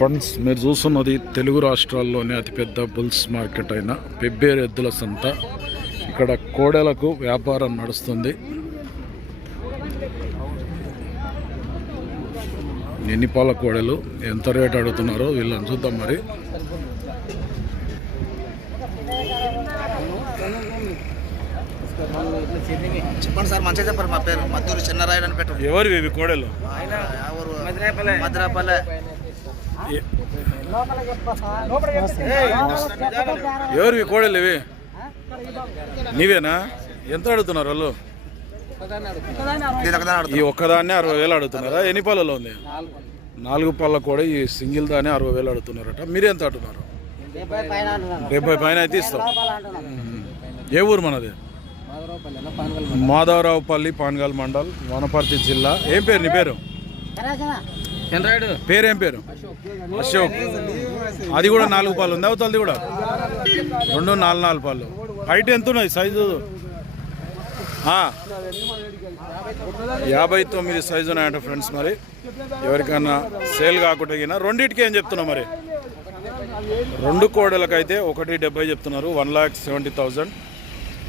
Funds. మీరు చూస్తున్నది తెలుగు రాష్ట్రాల్లోనే అతిపెద్ద బుల్స్ మార్కెట్ అయిన పెబ్బేరు ఎద్దుల సంత. ఇక్కడ కోడెలకు వ్యాపారం నడుస్తుంది. ఎన్ని పాల కోడెలు? ఎంత రేట్ అడుగుతున్నారో వీళ్ళని చూద్దాం మరి. చెప్పండి సార్ మంచిగా చెప్పారు మా పేరు మద్దూరు చిన్నరాయుడు అని పెట్టు ఎవరు ఇవి కోడెలు? మద్రాపల్లె ఎవరివి ఎవరు ఇవి ఇవి? నీవేనా? ఎంత అడుగుతున్నారు వాళ్ళు? ఈ ఒక్కదాన్నే అరవై వేలు అడుగుతున్నారా? ఎన్ని పాలలో ఉంది? నాలుగు పళ్ళ కూడా ఈ సింగిల్ దాన్ని అరవై వేలు అడుగుతున్నారట. మీరు ఎంత అంటున్నారు? డెబ్బై పైన అయితే ఇస్తాం. ఏ ఊరు మనది? మాధవరావుపల్లి పాన్గల్ మండల్ వనపర్తి జిల్లా. ఏం పేరు నీ పేరు? పేరేం పేరు? అశోక్. అది కూడా నాలుగు పాలు ఉంది. అవతలది కూడా? రెండు నాలుగు నాలుగు పాలు. హైట్ ఎంత ఉన్నాయి? సైజు యాభై తొమ్మిది సైజు ఉన్నాయంట ఫ్రెండ్స్ మరి. ఎవరికైనా సేల్ కాకుండా రెండింటికి ఏం చెప్తున్నావు మరి? రెండు కోడలకైతే ఒకటి డెబ్బై చెప్తున్నారు. వన్ ల్యాక్ సెవెంటీ థౌజండ్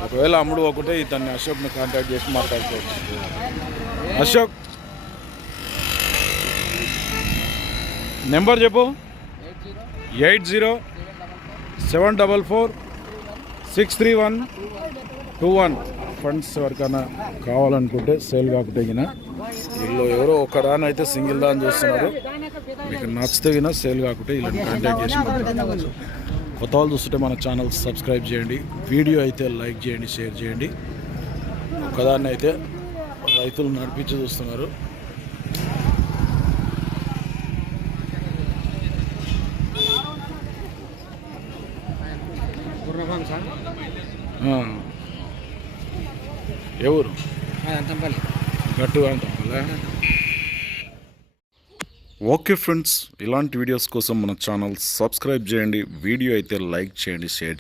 ఒకవేళ అమ్ముడు ఒకటే ఇతన్ని అశోక్ని కాంటాక్ట్ చేసి మాట్లాడుకోవచ్చు. అశోక్ నెంబర్ చెప్పు. Eight zero seven double four six three one two one. Funds ఎవరికైనా కావాలనుకుంటే సేల్ కాకుంటే వీళ్ళు ఎవరో ఒక దాని అయితే సింగిల్ దాని చూస్తున్నారు. మీకు నచ్చితే గిన సేల్ కాకుంటే వీళ్ళని కాంటాక్ట్ చేసి కొత్త వాళ్ళు చూస్తుంటే మన ఛానల్ సబ్స్క్రైబ్ చేయండి. వీడియో అయితే లైక్ చేయండి షేర్ చేయండి. ఒకదాన్ని అయితే రైతులు నడిపించి చూస్తున్నారు. ఎవరు? గట్టు అంటాం ఓకే ఫ్రెండ్స్ ఇలాంటి వీడియోస్ కోసం మన ఛానల్ సబ్స్క్రైబ్ చేయండి వీడియో అయితే లైక్ చేయండి షేర్ చేయండి.